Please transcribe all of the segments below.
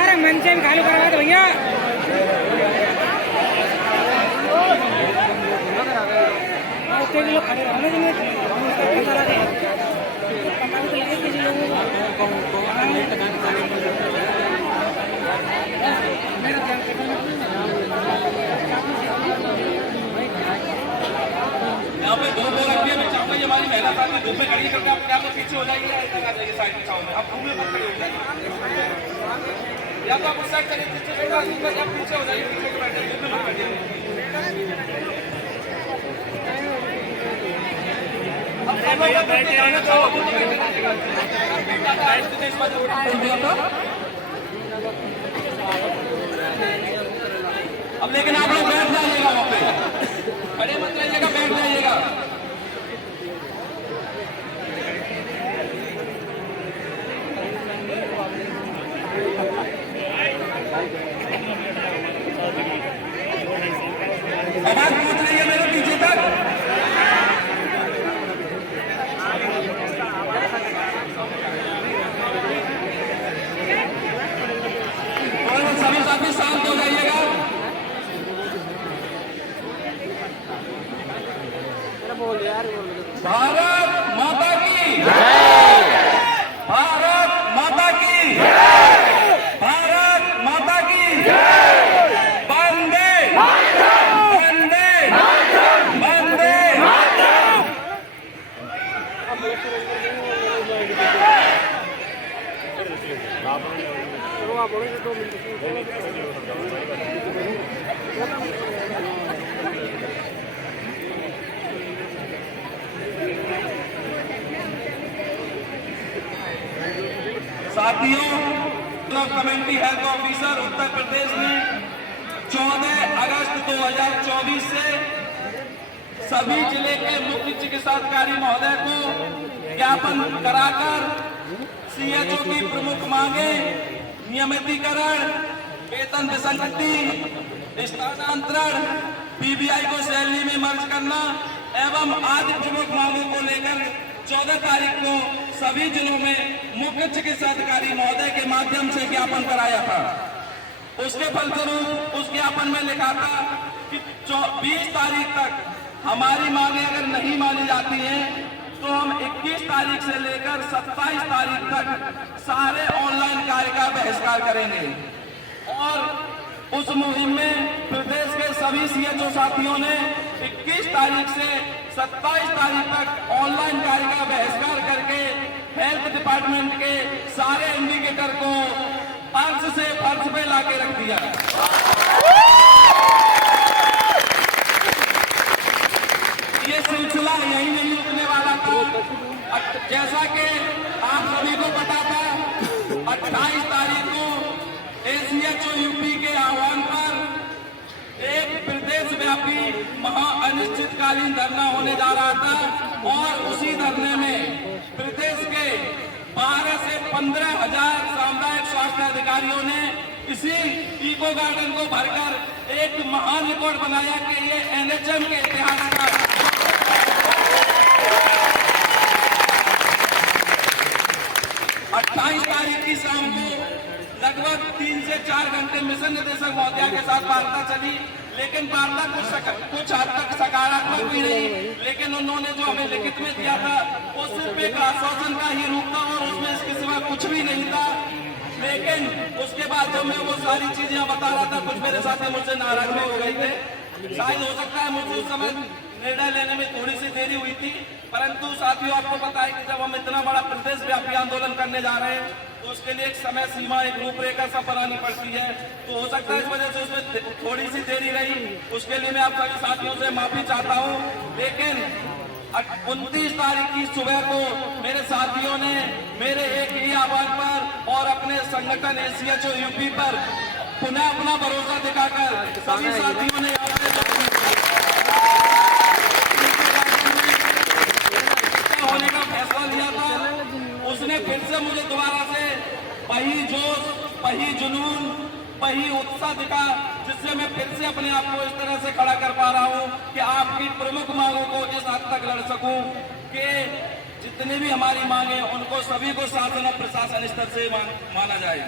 अरे मंचन चालू करवा दो भैया। लोग खड़े यहाँ पे दो बोल रखी है। मैं चाहूंगा ये हमारी महिला साथी धूप में खड़ी करके आप क्या पीछे हो जाइए, ऐसा कर जाइए साइड में चाहूंगा आप धूप में मत खड़े हो जाइए, या तो आप उस साइड करिए पीछे से आप पीछे हो जाइए, पीछे बैठे धूप में मत बैठिए। अब लेकिन आप लोग बैठ जाइएगा वहाँ पे, खड़े मत रहिएगा, बैठ जाइएगा। आवाज पहुंच रही है मेरे पीछे तक। और सभी साथी शांत हो जाइएगा। भारत माता की जय, भारत माता की जय, भारत माता की जय, वंदे वंदे वंदे। साथियों, committee health officer Uttar Pradesh ने 14 अगस्त 2024 से सभी जिले के मुख्य चिकित्साधिकारी महोदय को ज्ञापन कराकर सीएचओ की प्रमुख मांगे नियमितीकरण, वेतन विसंगति, स्थानांतरण, पीबीआई को सैलरी में मर्ज करना एवं आदि प्रमुख मांगों को लेकर 14 तारीख को सभी जिलों में मुख्य चिकित्साधिकारी महोदय के माध्यम से ज्ञापन कराया था। उसके फलस्वरूप उस ज्ञापन में लिखा था कि 20 तारीख तक हमारी मांगे अगर नहीं मानी जाती हैं तो हम 21 तारीख से लेकर 27 तारीख तक सारे ऑनलाइन कार्य का बहिष्कार करेंगे। और उस मुहिम में प्रदेश के सभी सीएचओ साथियों ने 21 तारीख से 27 तारीख तक ऑनलाइन कार्य का बहिष्कार करके हेल्थ डिपार्टमेंट के सारे इंडिकेटर को फर्श से फर्श पे लाके रख दिया। ये सिलसिला यही नहीं रुकने वाला था। जैसा कि आप सभी को पता था, 28 तारीख को एसीएचओ यूपी के आह्वान पर एक प्रदेश व्यापी महा अनिश्चितकालीन धरना होने जा रहा था और उसी धरने में प्रदेश के 12 से 15,000 सामुदायिक स्वास्थ्य अधिकारियों ने इसी इको गार्डन को भरकर एक महान रिकॉर्ड बनाया कि ये एनएचएम के इतिहास का 28 तारीख की शाम को लगभग 3 से 4 घंटे मिशन निदेशक महोदया के साथ वार्ता चली, लेकिन वार्ता कुछ हद तक सकारात्मक भी रही। लेकिन उन्होंने जो हमें लिखित में दिया था वो सिर्फ एक आश्वासन का ही रूप था और उसमें इसके सिवा कुछ भी नहीं था। लेकिन उसके बाद जब मैं वो सारी चीजें बता रहा था, कुछ मेरे साथी मुझसे नाराज भी हो गए थे। शायद हो सकता है मुझे उस समय निर्णय लेने में थोड़ी सी देरी हुई थी, परंतु साथियों आपको पता है कि जब हम इतना बड़ा प्रदेश व्यापी आंदोलन करने जा रहे हैं तो उसके लिए एक समय सीमा, एक रूपरेखा सब बनानी पड़ती है। तो हो सकता है इस वजह से उसमें थोड़ी सी देरी रही, उसके लिए मैं आप सभी साथियों से माफी चाहता हूँ। लेकिन 29 तारीख की सुबह को मेरे साथियों ने मेरे एक ही आह्वान पर और अपने संगठन एसीएचओ यूपी पर पुनः अपना भरोसा दिखाकर सभी साथियों ने होने का फैसला लिया था। उसने फिर से मुझे दोबारा से वही जोश, वही जुनून, वही उत्साह दिखा, जिससे मैं फिर से अपने आप को इस तरह से खड़ा कर पा रहा हूं कि आपकी प्रमुख तक लड़ सकूं कि जितनी भी हमारी मांगे उनको सभी को शासन और प्रशासन स्तर से माना जाए।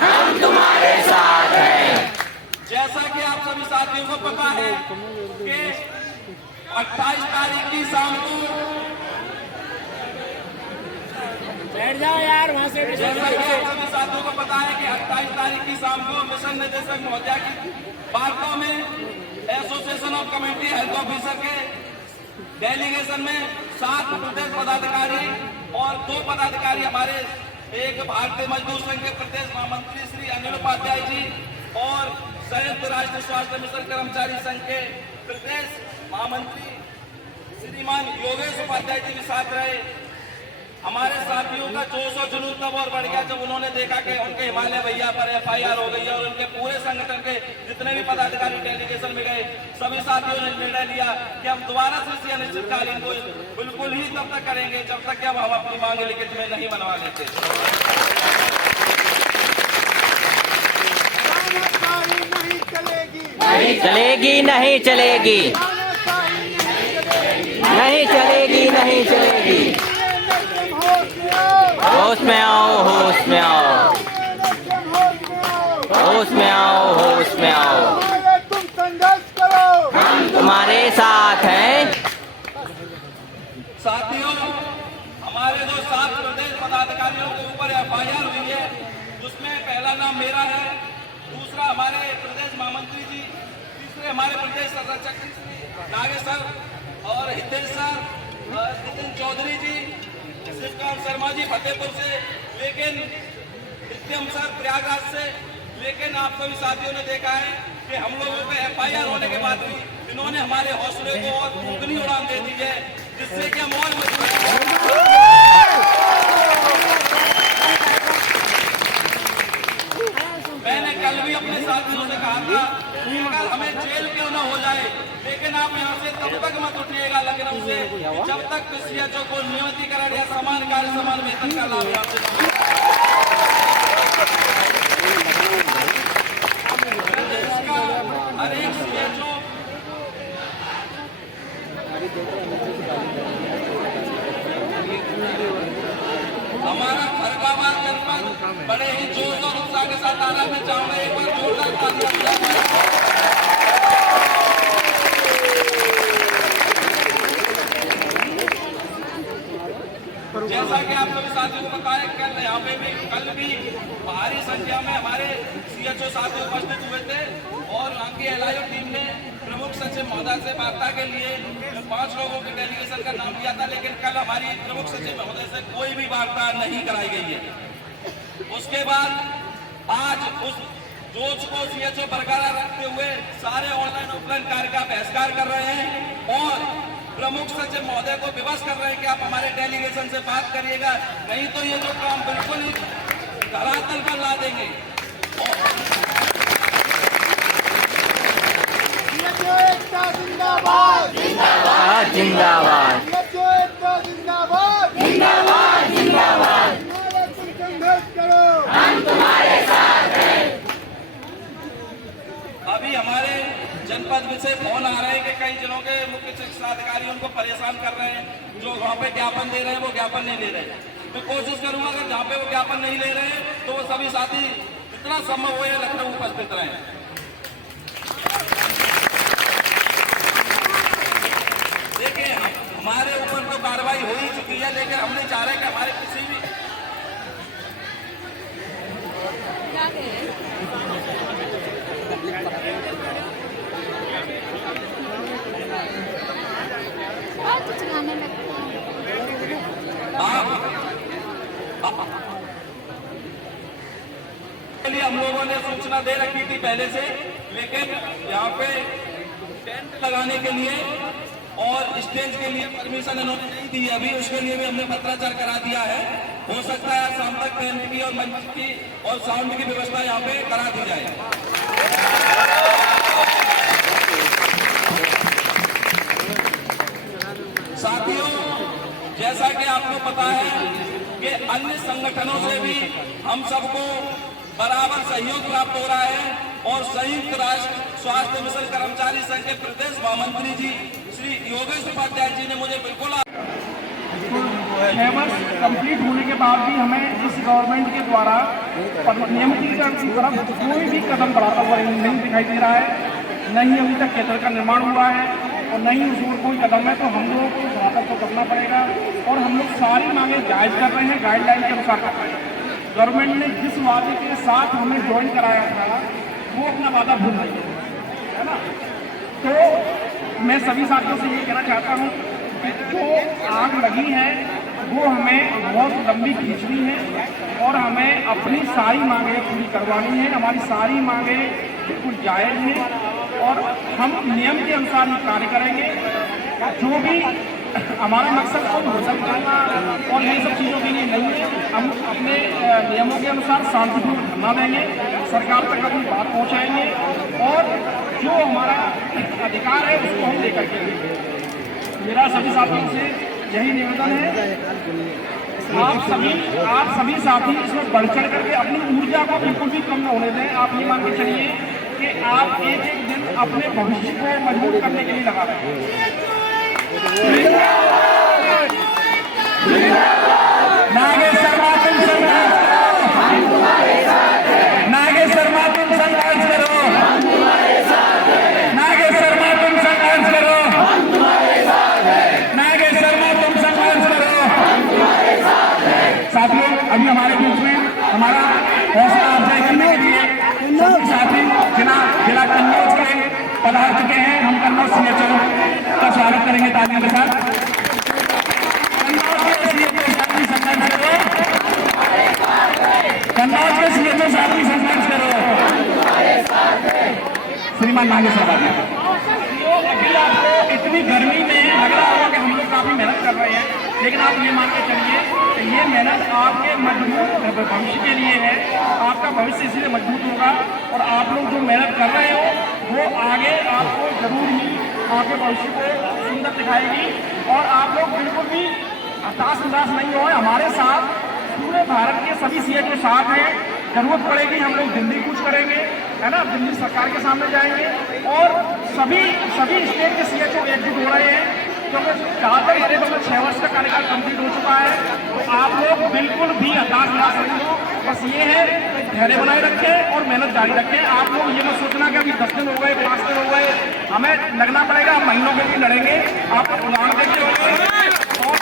हम तुम्हारे साथ हैं। जैसा कि आप सभी साथियों को पता है कि 28 तारीख की शाम को, बैठ जाओ यार वहां से। जैसा कि आप सभी साथियों को पता है कि 28 तारीख की शाम को मिशन निदेशक महोदया की वार्ता में association of community health officer के डेलीगेशन में 7 प्रदेश पदाधिकारी और 2 पदाधिकारी हमारे, एक भारतीय मजदूर संघ के प्रदेश महामंत्री श्री अनिल उपाध्याय जी और संयुक्त राष्ट्र स्वास्थ्य मिशन कर्मचारी संघ के प्रदेश महामंत्री श्रीमान योगेश उपाध्याय जी भी साथ रहे। हमारे साथियों का जोश और जुनून तब और बढ़ गया जब उन्होंने देखा कि उनके हिमालय भैया पर FIR हो गई है और उनके पूरे संगठन के जितने भी पदाधिकारी डेलीगेशन में गए, सभी साथियों ने निर्णय लिया कि हम दोबारा से अनिश्चितकालीन को बिल्कुल ही तब तक करेंगे जब तक कि हम अपनी मांग लिखित में नहीं बनवा लेते। नहीं चलेगी, नहीं चलेगी, नहीं चलेगी, नहीं चलेगी। होश में आओ, होश में आओ, होश में आओ, होश में आओ। तुम संघर्ष करो, हम तुम्हारे साथ हैं। साथियों, हमारे जो 7 प्रदेश पदाधिकारियों के ऊपर FIR हुई है, उसमें पहला नाम मेरा है, दूसरा हमारे प्रदेश महामंत्री जी, तीसरे हमारे प्रदेश संरक्षक नागेश सर और हितेश सर, नितिन चौधरी जी, शिवकांत शर्मा जी फतेहपुर से, लेकिन नित्यम सर प्रयागराज से। लेकिन आप सभी साथियों ने देखा है कि हम लोगों पे FIR होने के बाद भी इन्होंने हमारे हौसले को और दुगनी उड़ान दे दी है, जिससे कि हम और मजबूत। मैंने कल भी अपने साथियों से कहा था कि अगर हमें जेल क्यों न हो जाए, लेकिन आप यहाँ से तब तक मत उठिएगा लखनऊ से जब तक CHO को नियमितीकरण या समान कार्य समान वेतन का लाभ यहाँ से हर एक CHO हमारा फरकाबाद जनपद बड़े ही जोश और उत्साह के साथ आ रहा है। मैं चाहूंगा एक बार जोरदार तालियां। जैसा कि आप सभी साथियों को पता है, कल भी भारी संख्या में हमारे CHO साथी उपस्थित हुए थे और वहाँ की LIO टीम ने प्रमुख सचिव महोदय से वार्ता के लिए 5 लोगों के डेलीगेशन का नाम दिया था, लेकिन कल हमारी प्रमुख सचिव महोदय से कोई भी वार्ता नहीं कराई गई है। उसके बाद आज उस जोश को CHO बरकरार रखते हुए सारे ऑनलाइन ऑफलाइन कार्य का बहिष्कार कर रहे हैं और प्रमुख सचिव महोदय को विवश कर रहे हैं कि आप हमारे डेलीगेशन से बात करिएगा, नहीं तो ये जो काम बिल्कुल ही धरातल पर ला देंगे। जिंदाबाद, जिंदाबाद, जिंदाबाद, जिंदाबाद, जिंदाबाद, जिंदाबाद। तुम संघर्ष करो, हम तुम्हारे साथ हैं। अभी हमारे जनपद में से फोन आ रहे हैं कि कई जिलों के मुख्य चिकित्सा अधिकारी उनको परेशान कर रहे हैं, जो वहाँ पे ज्ञापन दे रहे हैं वो ज्ञापन नहीं ले रहे हैं। मैं कोशिश करूंगा अगर जहाँ पे वो ज्ञापन नहीं ले रहे हैं तो वो सभी साथी जितना संभव हो लखनऊ उपस्थित रहे। देखिए, हमारे ऊपर तो कार्रवाई हो ही चुकी है, लेकिन हम नहीं चाह रहे कि हमारे किसी भी लिए हम लोगों ने सूचना दे रखी थी पहले से, लेकिन यहाँ पे टेंट लगाने के लिए और स्टेज के लिए परमिशन इन्होंने नहीं दी अभी, उसके लिए भी हमने पत्राचार करा दिया है। हो सकता है शाम तक टेंट की और मंच की और साउंड की व्यवस्था यहाँ पे करा दी जाए। साथियों, जैसा कि आपको पता है कि अन्य संगठनों से भी हम सबको बराबर सहयोग प्राप्त हो रहा है और संयुक्त राष्ट्र स्वास्थ्य मिशन कर्मचारी संघ के प्रदेश महामंत्री जी श्री योगेश उपाध्याय जी ने मुझे बिल्कुल 6 वर्ष कंप्लीट होने के बाद भी हमें इस गवर्नमेंट के द्वारा नियमितीकरण की तरफ कोई भी कदम बढ़ाता हुआ नहीं दिखाई दे रहा है। न ही अभी तक केंद्र का निर्माण हुआ है और न ही उसमें कोई कदम है, तो हम लोगों को धरातल को करना पड़ेगा। और हम लोग सारी मांगे जायज कर रहे हैं, गाइडलाइन के अनुसार कर रहे हैं। गवर्नमेंट ने जिस वादे के साथ हमें ज्वाइन कराया था वो अपना वादा भूल रही है ना। तो मैं सभी साथियों से ये कहना चाहता हूँ कि जो आग लगी है वो हमें बहुत लंबी खींचनी है और हमें अपनी सारी मांगें पूरी करवानी है। हमारी सारी मांगें बिल्कुल जायज़ हैं और हम नियम के अनुसार ही कार्य करेंगे। जो भी हमारा मकसद को हासिल करना और ये सब चीज़ों के लिए नहीं है। हम अपने नियमों के अनुसार शांतिपूर्ण धरना देंगे, सरकार तक अपनी बात पहुँचाएंगे और जो हमारा अधिकार है उसको हम लेकर के आएंगे। मेरा सभी साथियों से यही निवेदन है, आप सभी साथी इसमें बढ़ चढ़ करके अपनी ऊर्जा को बिल्कुल भी कम न होने दें। आप ये मान के चलिए कि आप एक एक दिन अपने भविष्य को मजबूत करने के लिए लगा रहे हैं। नागेश्वर तुम संघर्ष करो, नागेश्वर तुम संघर्ष करो, नागेश्वर तुम संघर्ष करो, नागेश्वर तुम संघर्ष करो। साथियों, अभी हमारे बीच में हमारा हौसला अफजाई करने के लिए सभी साथी जिला कन्नौज के पधार चुके हैं। हम कन्नौज सीएचओ का स्वागत करेंगे तालियों के साथ। कन्नौज के सीएचओ साथी संघर्ष करो, कन्नौज के सीएचओ साथी संघर्ष करो। श्रीमान नागेश्वर बाबू, अभी आपको इतनी गर्मी में लग रहा होगा कि हम लोग काफी मेहनत कर रहे हैं, लेकिन आप ये मान के चलिए कि ये मेहनत आपके मजबूत भविष्य के लिए है। आपका भविष्य इसलिए मजबूत होगा और आप लोग जो मेहनत कर रहे हो वो आगे आपको जरूर ही आपके भविष्य को सुंदर दिखाएगी। और आप लोग बिल्कुल भी हताश निराश नहीं हो। हमारे साथ पूरे भारत के सभी सीएम के साथ हैं। जरूरत पड़ेगी हम लोग दिल्ली कूच करेंगे, है ना, दिल्ली सरकार के सामने जाएंगे और सभी स्टेट के सीएचओ एकजुट हो रहे हैं, क्योंकि ज़्यादातर स्टेटों में 6 वर्ष का कार्यकाल कंप्लीट हो चुका है। तो आप लोग बिल्कुल भी हताश निराश नहीं हो। बस ये है धैर्य बनाए रखें और मेहनत जारी रखें। आप लोग ये मत सोचना कि अभी 10 दिन हो गए, 5 दिन हो गए, हमें लगना पड़ेगा, हम महीनों के लिए लड़ेंगे। आप उदाहरण देते होंगे और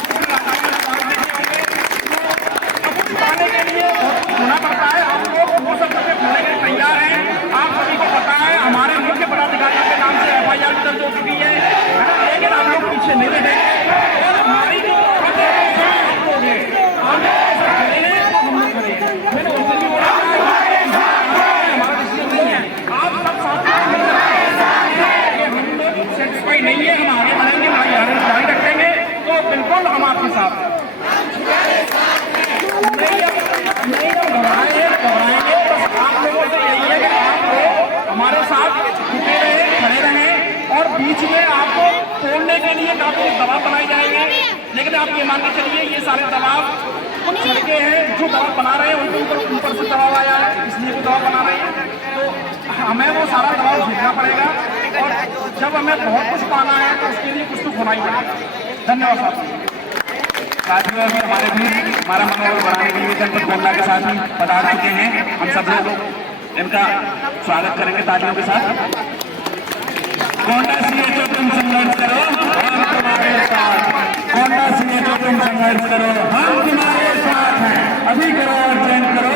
पाने के लिए होना पड़ता है। आप लोग वो सब करके होने के लिए तैयार हैं। आप सभी को पता है हमारे मुख्य पदाधिकारियों के नाम से FIR दर्ज हो चुकी है, लेकिन आप लोग पीछे नहीं बैठेंगे और हमारी जो आप सब साथ सेटिस्फाई नहीं है, हम आगे बढ़ेंगे, हमारी जारी रखेंगे। तो बिल्कुल हम आपके साथ हैं, घबराएंगे। बस आप लोगों से यही है कि आप लोग हमारे साथ जुटे रहें, खड़े रहें और बीच में आपको तोड़ने के लिए काफी दबाव बनाए जाएंगे। लेकिन आप ये मान के चलिए ये सारे दबाव कुछ लड़के हैं जो दबाव बना रहे हैं, उनके ऊपर से दबाव आया है, इसलिए वो दबाव बना रहे हैं। तो हमें वो सारा दबाव झेलना पड़ेगा और जब हमें बहुत कुछ पाना है तो उसके लिए कुछ तो खोना ही पड़ेगा। धन्यवाद साथियों। अभी हमारे भी हमारा मनोबल बढ़ाने के लिए जनपद गोंडा के साथ ही पधार चुके हैं। हम सब लोग इनका स्वागत करेंगे तालियों के साथ। गोंडा सीएचओ तुम संघर्ष करो, हम तुम्हारे साथ। गोंडा सीएचओ तुम संघर्ष करो, हम तुम्हारे साथ हैं। अभी करो और जॉइन करो।